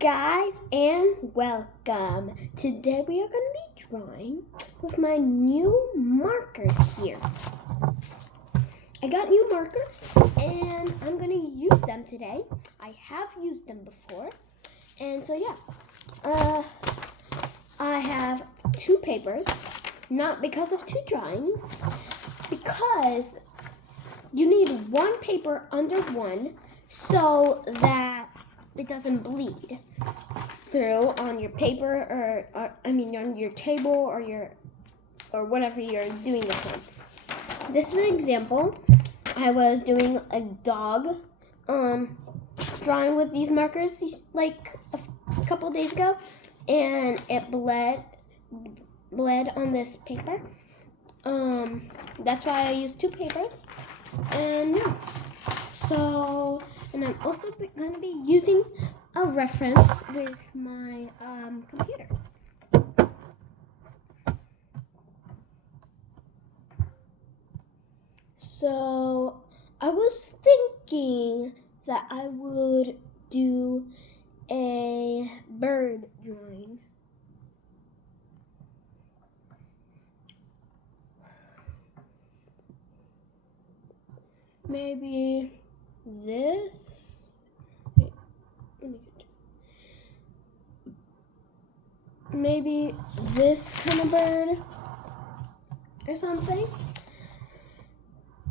guys, and welcome. Today we are going to be drawing with my new markers here. I got new markers and I'm going to use them today. I have used them before. And so I have two papers, not because of two drawings, because you need one paper under one so that it doesn't bleed through on your paper or on your table or whatever you're doing this on. This is an example. I was doing a dog drawing with these markers like a couple days ago, and it bled on this paper. That's why I used two papers. And yeah. And I'm also going to be using a reference with my computer. So I was thinking that I would do a bird drawing. Maybe this. Maybe this kind of bird or something.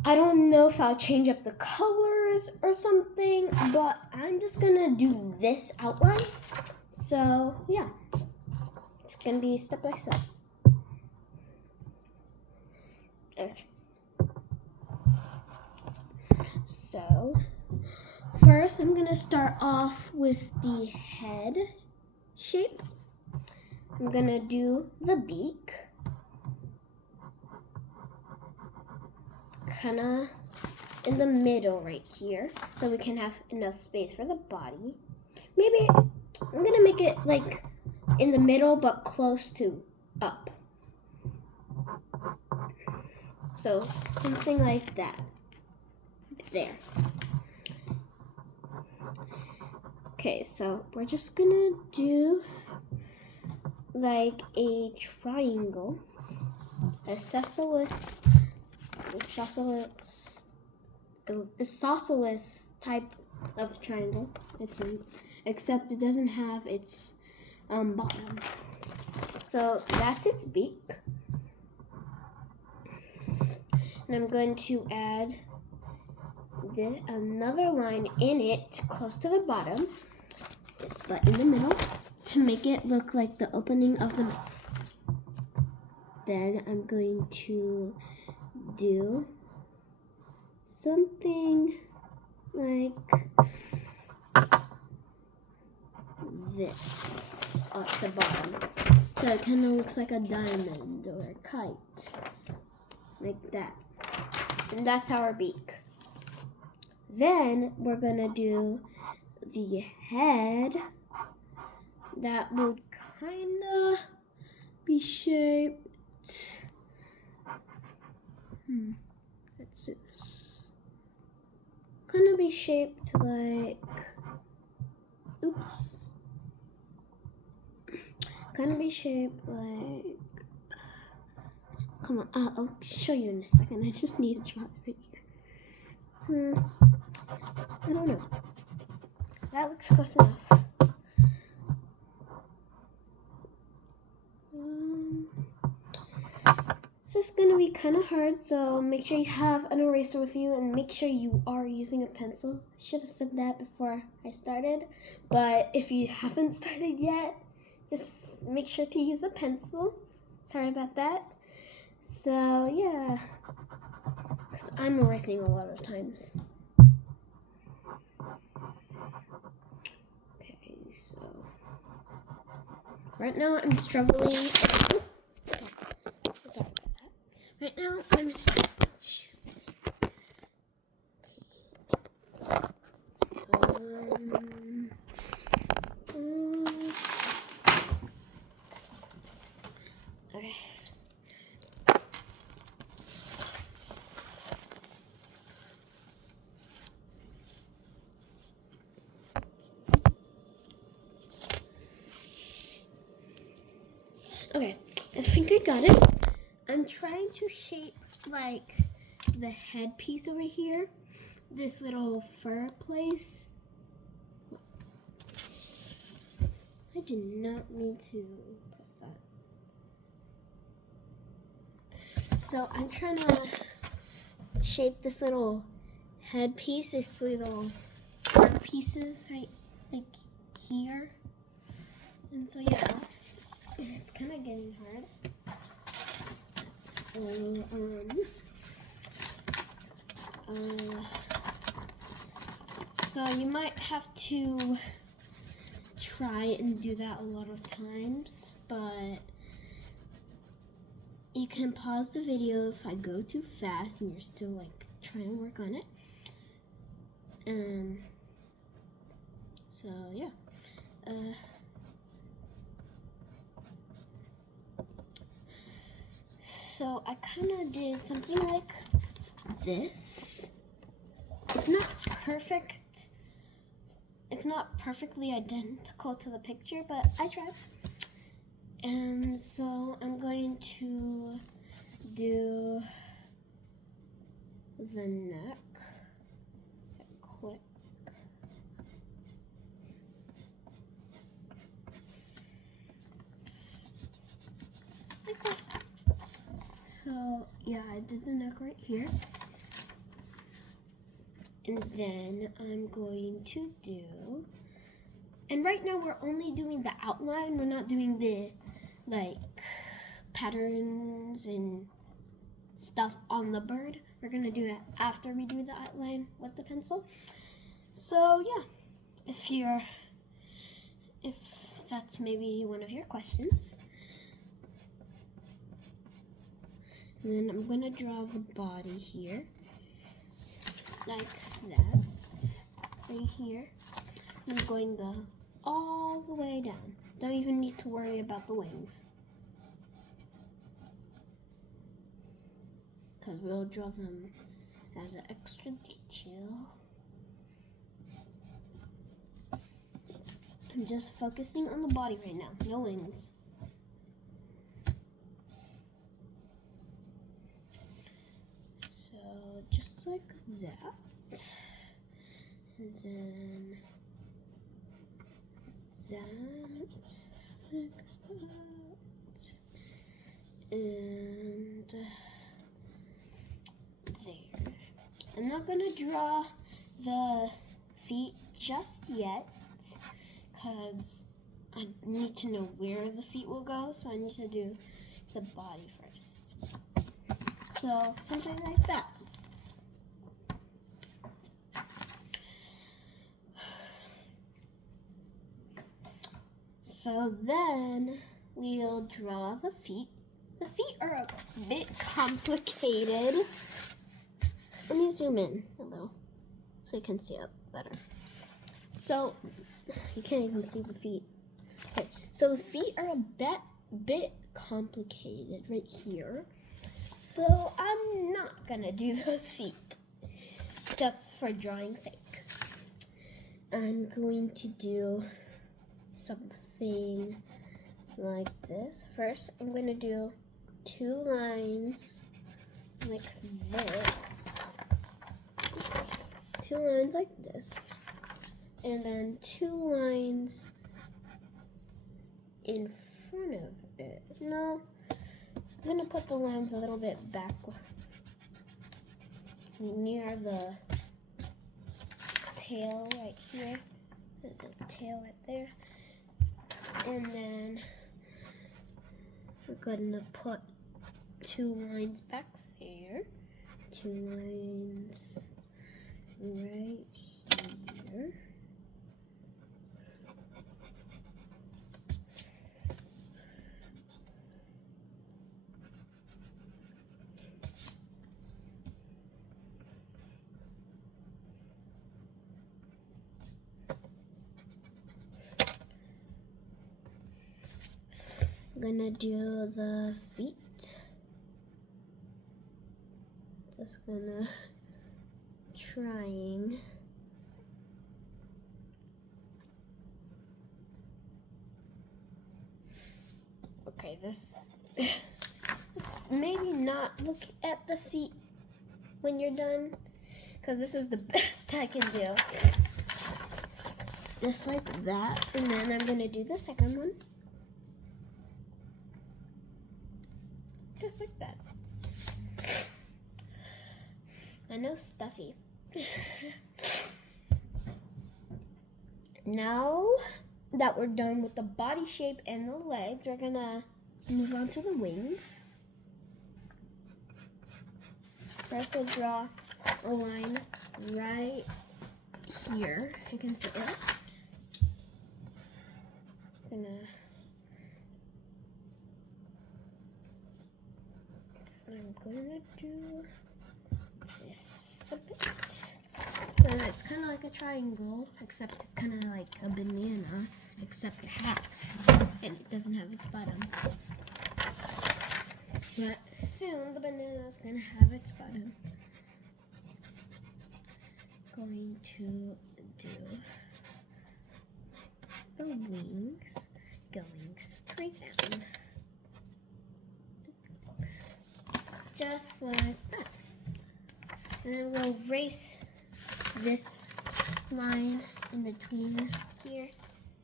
I don't know if I'll change up the colors or something, but I'm just gonna do this outline. So yeah, it's gonna be step by step. Okay. So first I'm gonna start off with the head shape. I'm gonna do the beak, kinda in the middle right here, so we can have enough space for the body. Maybe I'm gonna make it like in the middle but close to up. So something like that. There. Okay, so we're just gonna do like a triangle, a isosceles type of triangle, I think, except it doesn't have its bottom. So that's its beak. And I'm going to add another line in it close to the bottom, but in the middle, to make it look like the opening of the mouth. Then I'm going to do something like this at the bottom. So it kind of looks like a diamond or a kite, like that. And that's our beak. Then we're gonna do the head that would kinda be shaped. Let's see this. Kinda be shaped like. Oops. Kinda be shaped like. Come on, I'll show you in a second. I just need to draw it right here. I don't know. That looks close enough. This is going to be kind of hard, so make sure you have an eraser with you and make sure you are using a pencil. I should have said that before I started, but if you haven't started yet, just make sure to use a pencil. Sorry about that. So yeah, because I'm erasing a lot of times. Okay, so right now I'm struggling. Sorry about that. Right now I'm just. Okay. Okay, I think I got it. I'm trying to shape like the headpiece over here, this little fur place. I did not mean to press that. So I'm trying to shape this little headpiece, this little fur pieces right like here. And so yeah, it's kind of getting hard. So you might have to try and do that a lot of times, but you can pause the video if I go too fast and you're still like trying to work on it. So yeah. So I kind of did something like this. It's not perfect. It's not perfectly identical to the picture, but I tried. And so I'm going to do the neck quick. Like that. So yeah, I did the neck right here. And then I'm going to do, and right now we're only doing the outline. We're not doing the like patterns and stuff on the bird. We're gonna do it after we do the outline with the pencil. So yeah, if that's maybe one of your questions. And then I'm gonna draw the body here, like that, right here. I'm going all the way down. Don't even need to worry about the wings, because we'll draw them as an extra detail. I'm just focusing on the body right now, no wings. So just like that. And then that, like that. And there. I'm not gonna draw the feet just yet, because I need to know where the feet will go, so I need to do the body first. So something like that. So then we'll draw the feet. The feet are a bit complicated. Let me zoom in a little so you can see it better. So you can't even see the feet. Okay, so the feet are a bit complicated right here. So I'm not gonna do those feet just for drawing's sake. I'm going to do something like this. First, I'm going to do 2 lines like this. 2 lines like this. And then 2 lines in front of it. No, I'm going to put the lines a little bit back near the tail right here. The tail right there. And then we're going to put 2 lines back there. 2 lines right here. I'm gonna do the feet. Just gonna trying. Okay, this maybe not look at the feet when you're done, because this is the best I can do. Just like that, and then I'm gonna do the second one. Just like that. I know, stuffy. Now that we're done with the body shape and the legs, we're gonna move on to the wings. First, we'll draw a line right here, if you can see it. I'm gonna do this a bit. And it's kind of like a triangle, except it's kind of like a banana, except half, and it doesn't have its bottom. But soon the banana is gonna have its bottom. Going to do the wings going straight down, just like that. And then we'll erase this line in between here,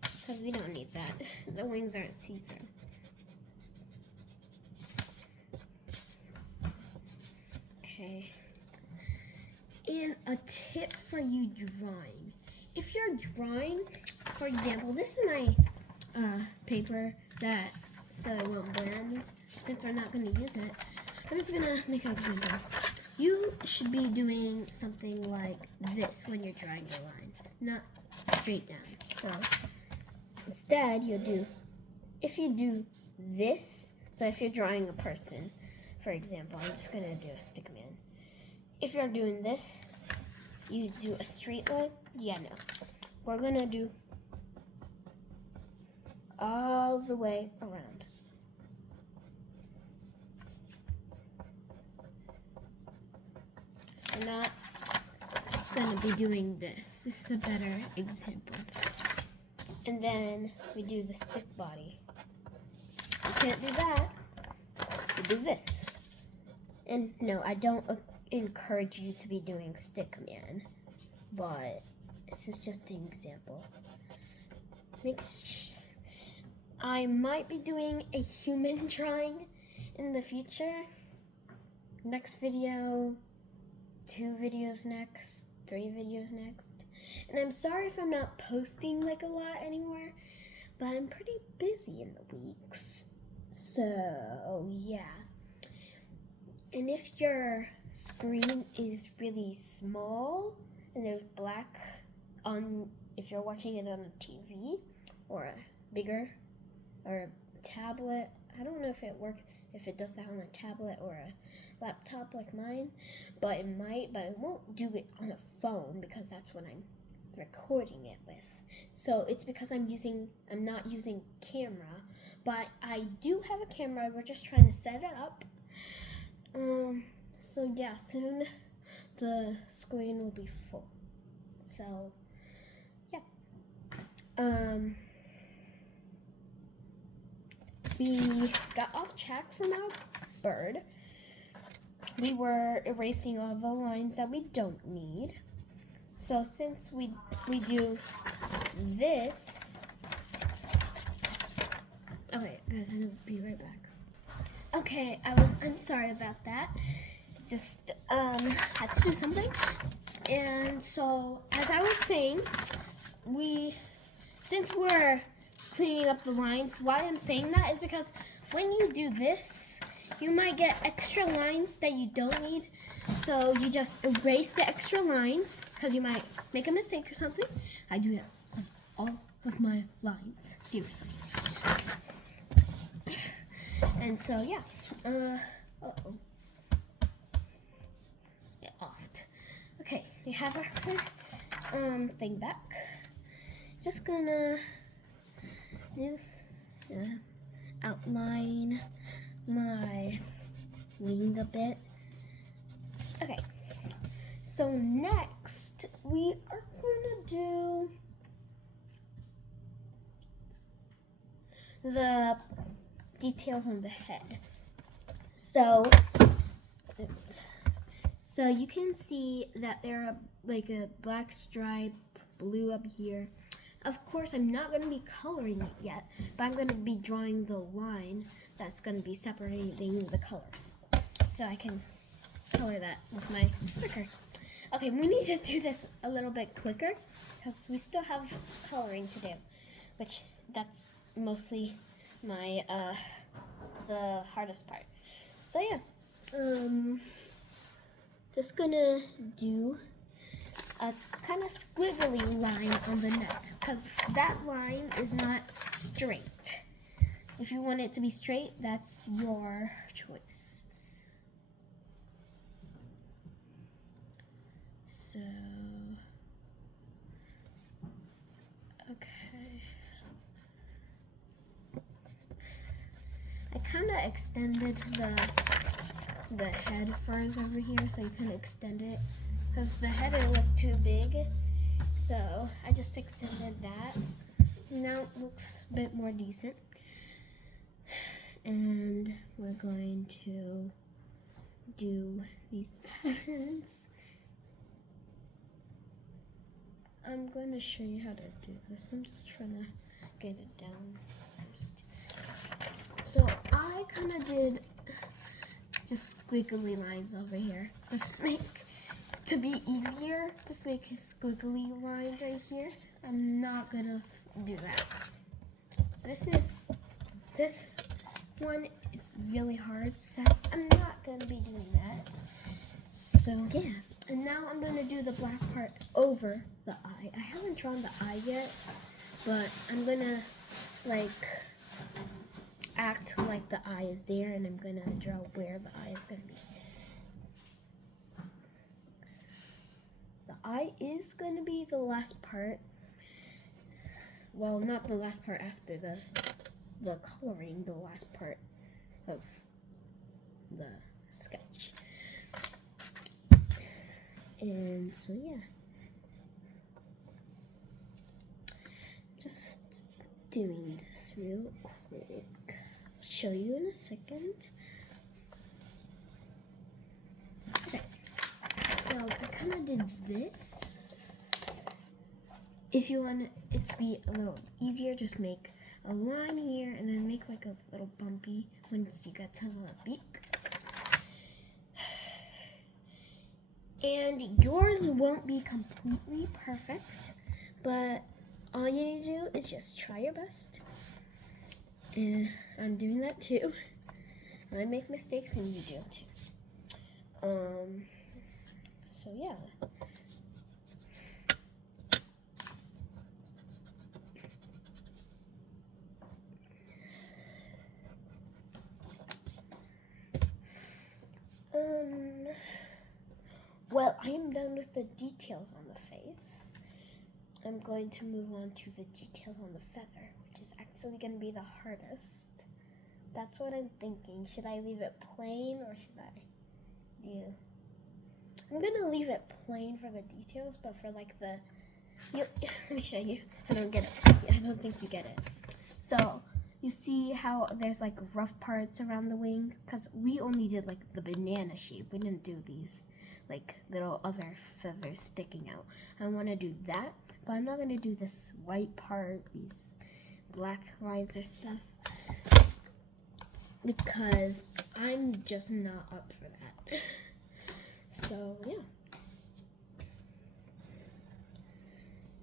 because we don't need that. The wings aren't see-through. Okay. And a tip for you drawing. If you're drawing, for example, this is my paper that so it won't blend. Since we're not going to use it, I'm just going to make an example. You should be doing something like this when you're drawing your line, not straight down. So instead, you'll do, if you do this, so if you're drawing a person, for example, I'm just going to do a stick man. If you're doing this, you do a straight line. Yeah, no. We're going to do all the way around. We're not going to be doing this. This is a better example. And then we do the stick body. You can't do that. You do this. And no, I don't encourage you to be doing stick man, but this is just an example. I might be doing a human drawing in the future. Next video, 2 videos next, 3 videos next. And I'm sorry if I'm not posting like a lot anymore, but I'm pretty busy in the weeks. So yeah. And if your screen is really small and there's black on, if you're watching it on a TV or a bigger or a tablet, I don't know if it works, if it does that on a tablet or a laptop like mine, but it might, but it won't do it on a phone because that's what I'm recording it with. So it's because I'm not using camera, but I do have a camera. We're just trying to set it up. So yeah, soon the screen will be full. So yeah. We got off track from our bird. We were erasing all the lines that we don't need. So since we do this, okay guys, I'm gonna be right back. Okay, I'm sorry about that. Just had to do something. And so as I was saying, since we're cleaning up the lines, why I'm saying that is because when you do this, you might get extra lines that you don't need. So you just erase the extra lines because you might make a mistake or something. I do that on all of my lines, seriously. And so yeah, get offed. Okay, we have our thing back. Just gonna outline my wing a bit. Okay, so next we are gonna do details on the head. So you can see that there are like a black stripe, blue up here. Of course, I'm not going to be coloring it yet, but I'm going to be drawing the line that's going to be separating the colors. So I can color that with my marker. Okay, we need to do this a little bit quicker because we still have coloring to do, which that's mostly my the hardest part. So yeah, just gonna do a kind of squiggly line on the neck because that line is not straight. If you want it to be straight, that's your choice. So, okay. I kind of extended the head furs over here, so you can extend it because the head was too big. So I just extended that. Now it looks a bit more decent. And we're going to do these patterns. I'm going to show you how to do this. I'm just trying to get it down first. So I kind of did just squiggly lines over here. Just make, to be easier, just make squiggly lines right here. I'm not gonna do that. This one is really hard, so I'm not gonna be doing that. So yeah, and now I'm gonna do the black part over the eye. I haven't drawn the eye yet, but I'm gonna like act like the eye is there, and I'm gonna draw where the eye is gonna be. The eye is gonna be the last part. Well, not the last part after the coloring, the last part of the sketch. And so yeah, just doing this real quick. Show you in a second. Okay, so I kind of did this. If you want it to be a little easier, just make a line here and then make like a little bumpy once you get to the beak. And yours won't be completely perfect, but all you need to do is just try your best. And I'm doing that too. I make mistakes and you do too. So yeah. Well, I am done with the details on the face. I'm going to move on to the details on the feather, which is actually going to be the hardest. That's what I'm thinking. Should I leave it plain or should I do... I'm going to leave it plain for the details, but for like the... let me show you. I don't get it. I don't think you get it. So, you see how there's like rough parts around the wing? Because we only did like the banana shape. We didn't do these like little other feathers sticking out. I want to do that, but I'm not going to do this white part, these black lines or stuff, because I'm just not up for that. So yeah,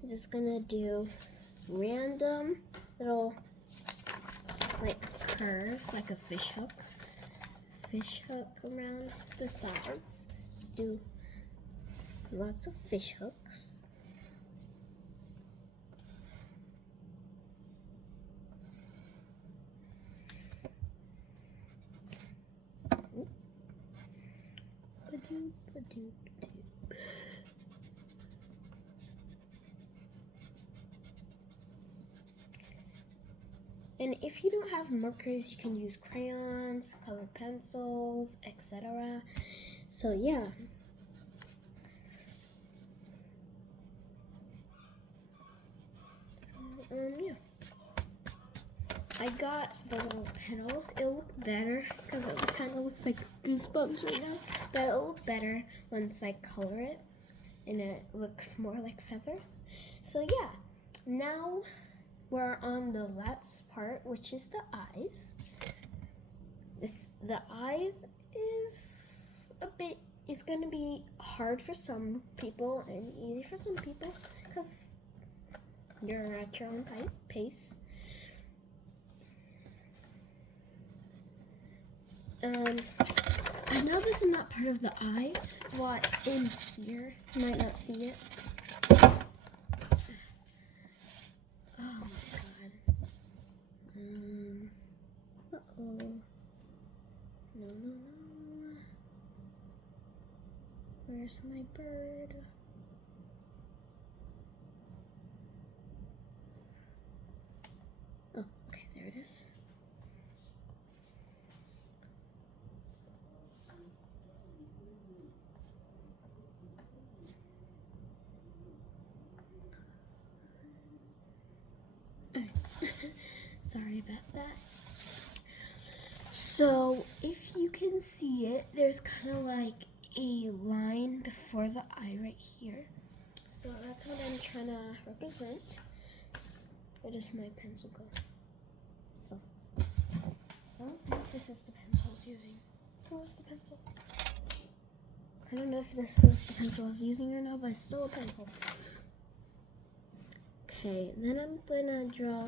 I'm just gonna do random little like curves, like a fish hook around the sides. Just do lots of fish hooks. And if you don't have markers, you can use crayons, colored pencils, etc. So yeah. Yeah. I got the little petals. It'll look better because it kind of looks like Goosebumps right now. But it'll look better once I color it and it looks more like feathers. So yeah, now we're on the last part, which is the eyes. The eyes is gonna be hard for some people and easy for some people because you're at your own pace. I know this is not part of the eye, but in here, you might not see it. Oh my god. Uh-oh. No. Where's my bird? Oh, okay, there it is. Sorry about that. So, if you can see it, there's kind of like a line before the eye right here. So that's what I'm trying to represent. Where does my pencil go? Oh. I don't think this is the pencil I was using. What was the pencil? I don't know if this was the pencil I was using or not, but it's still a pencil. Okay, then I'm gonna draw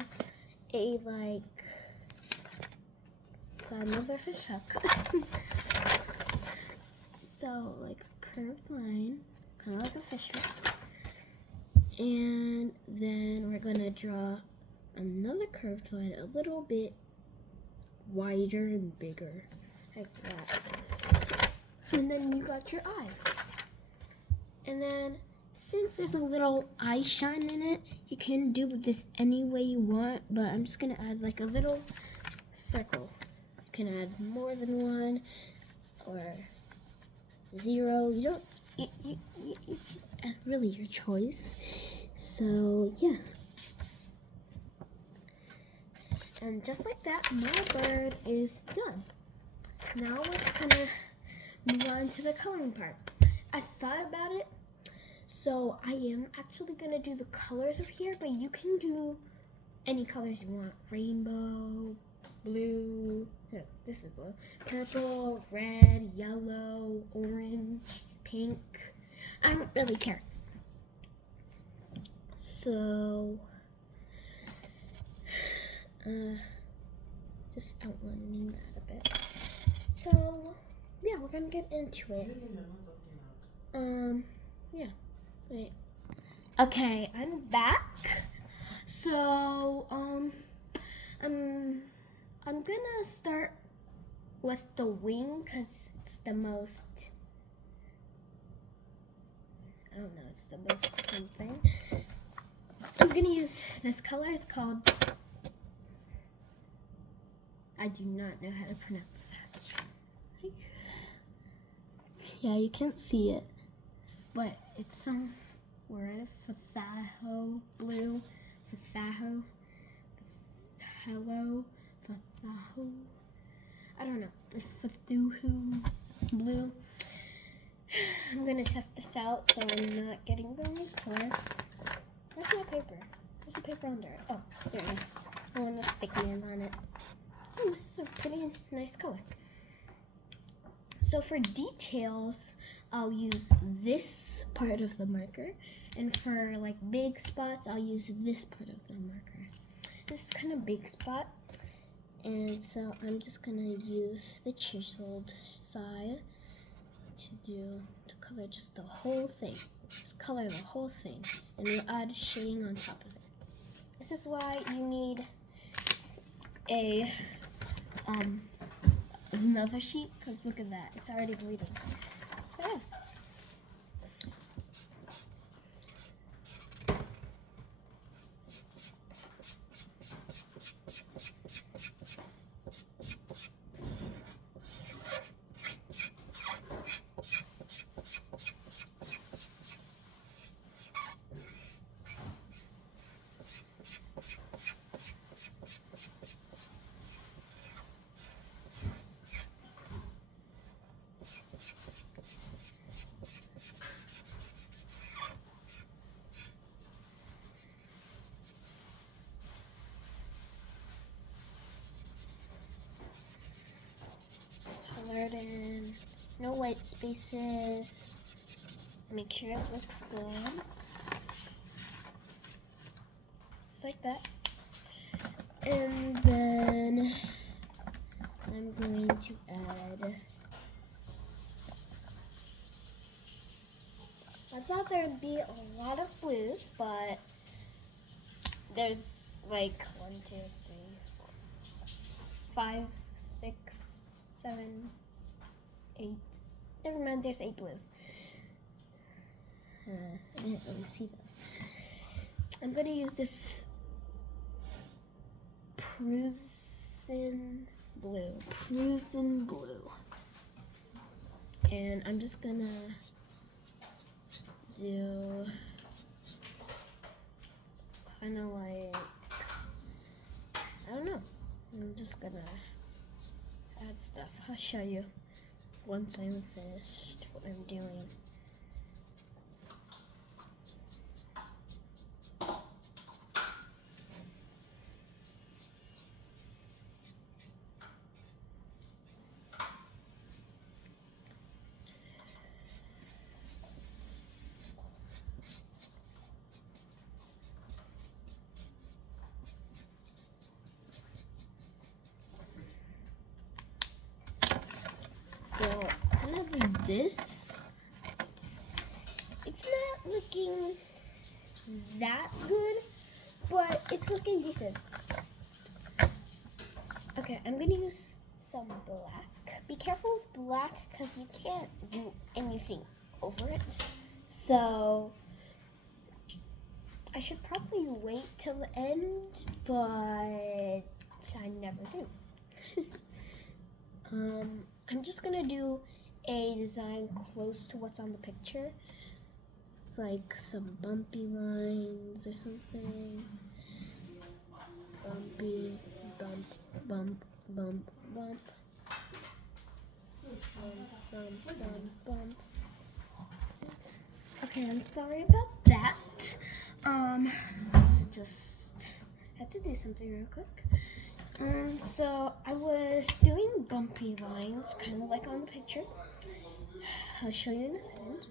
a another fish hook. So like a curved line, kind of like a fish hook. And then we're gonna draw another curved line a little bit wider and bigger, like that. And then you got your eye. And then since there's a little eye shine in it, you can do this any way you want, but I'm just gonna add like a little circle. You can add more than one or 0. You don't, it's really your choice. So yeah. And just like that, my bird is done. Now we're just gonna move on to the coloring part. I thought about it, so I am actually gonna do the colors of here, but you can do any colors you want. Rainbow, blue, no, this is blue, purple, red, yellow, orange, pink. I don't really care. So, just outlining that a bit. So, yeah, we're gonna get into it. Yeah, wait. Okay, I'm back. So, I'm gonna start with the wing because it's the most, I don't know, it's the most something. I'm gonna use this color. It's called, I do not know how to pronounce that. Yeah, you can't see it, but it's some word, Fathaho blue, Fathaho, Fathaho, Fathaho. I don't know. Fathuhu blue. I'm gonna test this out so I'm not getting the wrong color. Where's my paper? There's a paper under it. Oh, there it is. I want to stick hand on it. Oh, this is a pretty nice color. So for details, I'll use this part of the marker. And for like big spots, I'll use this part of the marker. This is kind of big spot. And so I'm just gonna use the chiseled side to color just the whole thing. Just color the whole thing, and we'll add shading on top of it. This is why you need a another sheet, because look at that, it's already bleeding. So, yeah. colored in. No white spaces. Make sure it looks good. Just like that. And then I'm going to add, I thought there'd be a lot of blues, but there's like 1, 2, 3, 4, 5, 6, 7, 8. Never mind, there's 8 blues. I didn't really see those. I'm going to use this Prussian blue. And I'm just going to do kind of like, I don't know. I'm just going to add stuff. I'll show you once I'm finished what I'm doing. So kind of this. It's not looking that good, but it's looking decent. Okay, I'm gonna use some black. Be careful with black because you can't do anything over it. So I should probably wait till the end, but I never do. I'm just gonna do a design close to what's on the picture. It's like some bumpy lines or something. Bumpy, bump, bump, bump, bump. Bump, bump, bump. Okay, I'm sorry about that. Just had to do something real quick. So I was doing bumpy lines, kind of like on the picture. I'll show you in a second.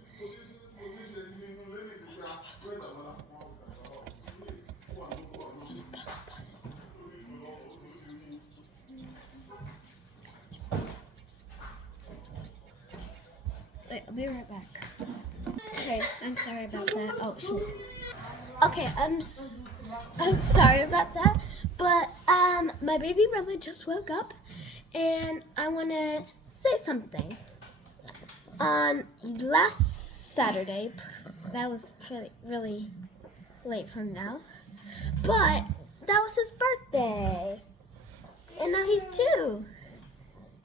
Wait, I'll be right back. Okay, I'm sorry about that. Oh, shoot. Okay, I'm sorry about that, but my baby brother just woke up, and I want to say something. On last Saturday, that was really late from now, but that was his birthday, and now he's 2.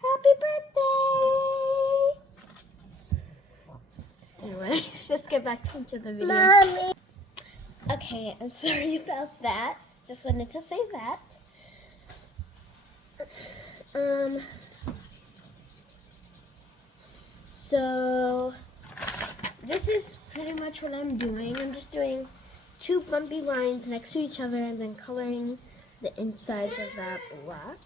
Happy birthday! Anyway, let's get back into the video. Mommy. Okay, I'm sorry about that. Just wanted to say that. So this is pretty much what I'm doing. I'm just doing 2 bumpy lines next to each other and then coloring the insides of that black.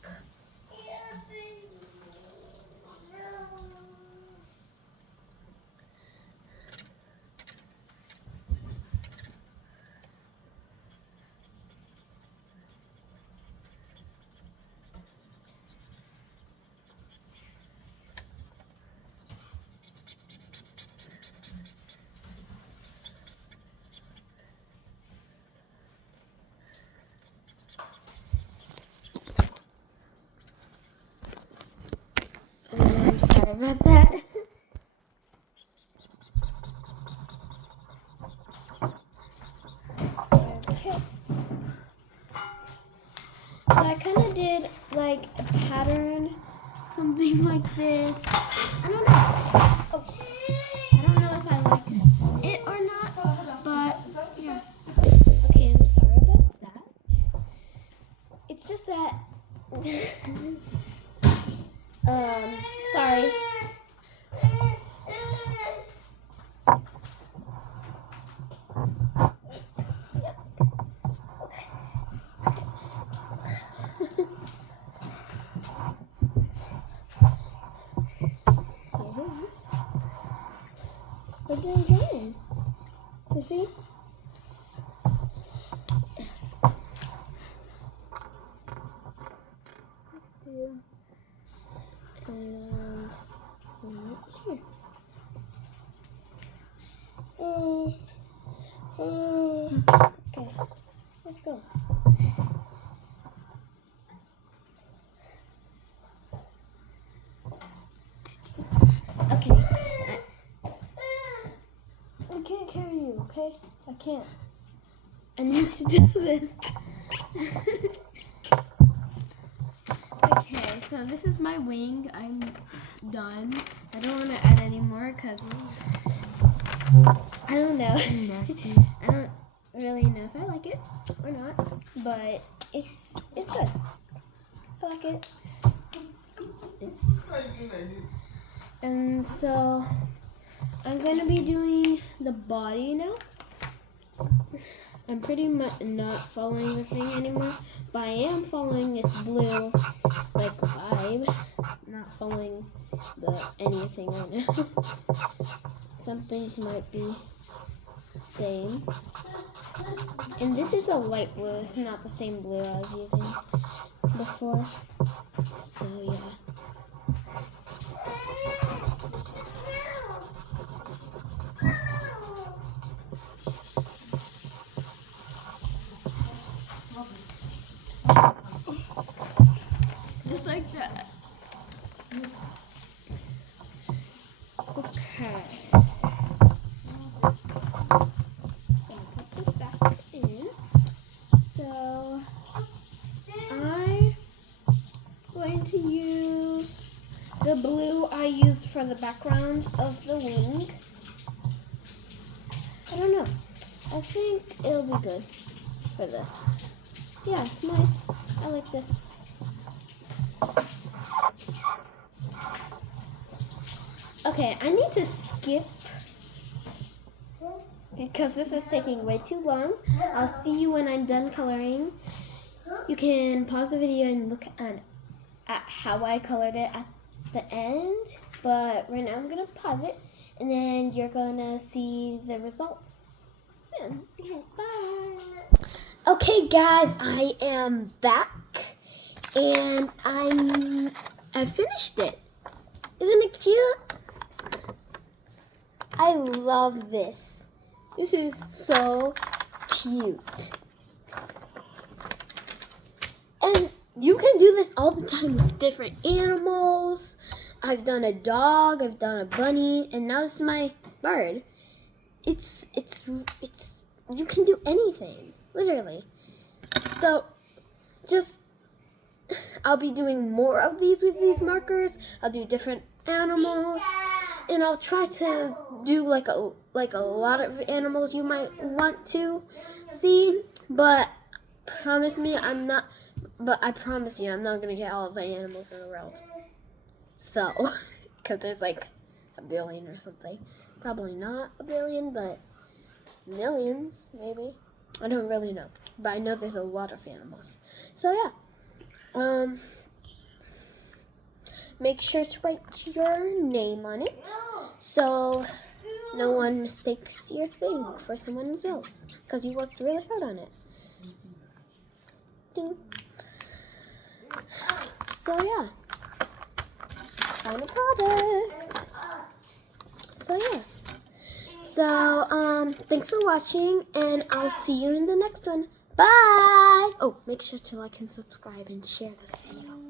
I'm sorry about that. Okay. So I kind of did like a pattern, something like this. I don't know. Oh. I don't know if I like it or not, but yeah. Okay, I'm sorry about that. It's just that. Sorry. doing drawing. You see? And right here. Okay, let's go. Okay, I can't carry you, okay? I can't. I need to do this. Okay, so this is my wing. I'm done. I don't want to add any more because I don't know. I don't really know if I like it or not, but it's good. I like it. And so I'm gonna be doing the body now. I'm pretty much not following the thing anymore, but I am following its blue like vibe. Not following anything right now. Some things might be same. And this is a light blue. It's not the same blue I was using before. So yeah. Just like that. Okay. Put this back in. So I'm going to use the blue I used for the background of the wing. I don't know. I think it'll be good for this. Yeah, it's nice. I like this. Okay, I need to skip because this is taking way too long. I'll see you when I'm done coloring. You can pause the video and look at how I colored it at the end. But right now I'm going to pause it and then you're going to see the results soon. Okay, bye. Okay guys, I am back and I finished it. Isn't it cute? I love this. This is so cute. And you can do this all the time with different animals. I've done a dog, I've done a bunny, and now this is my bird. It's you can do anything, literally. So just I'll be doing more of these with these markers. I'll do different animals. And I'll try to do like a lot of animals you might want to see, but I promise you I'm not gonna get all of the animals in the world. So, because there's like a billion or something. Probably not a billion, but millions maybe. I don't really know, but I know there's a lot of animals. So yeah. Make sure to write your name on it so no one mistakes your thing for someone else because you worked really hard on it. Ding. So yeah, final product. So yeah. So thanks for watching and I'll see you in the next one. Bye! Oh, make sure to like and subscribe and share this video.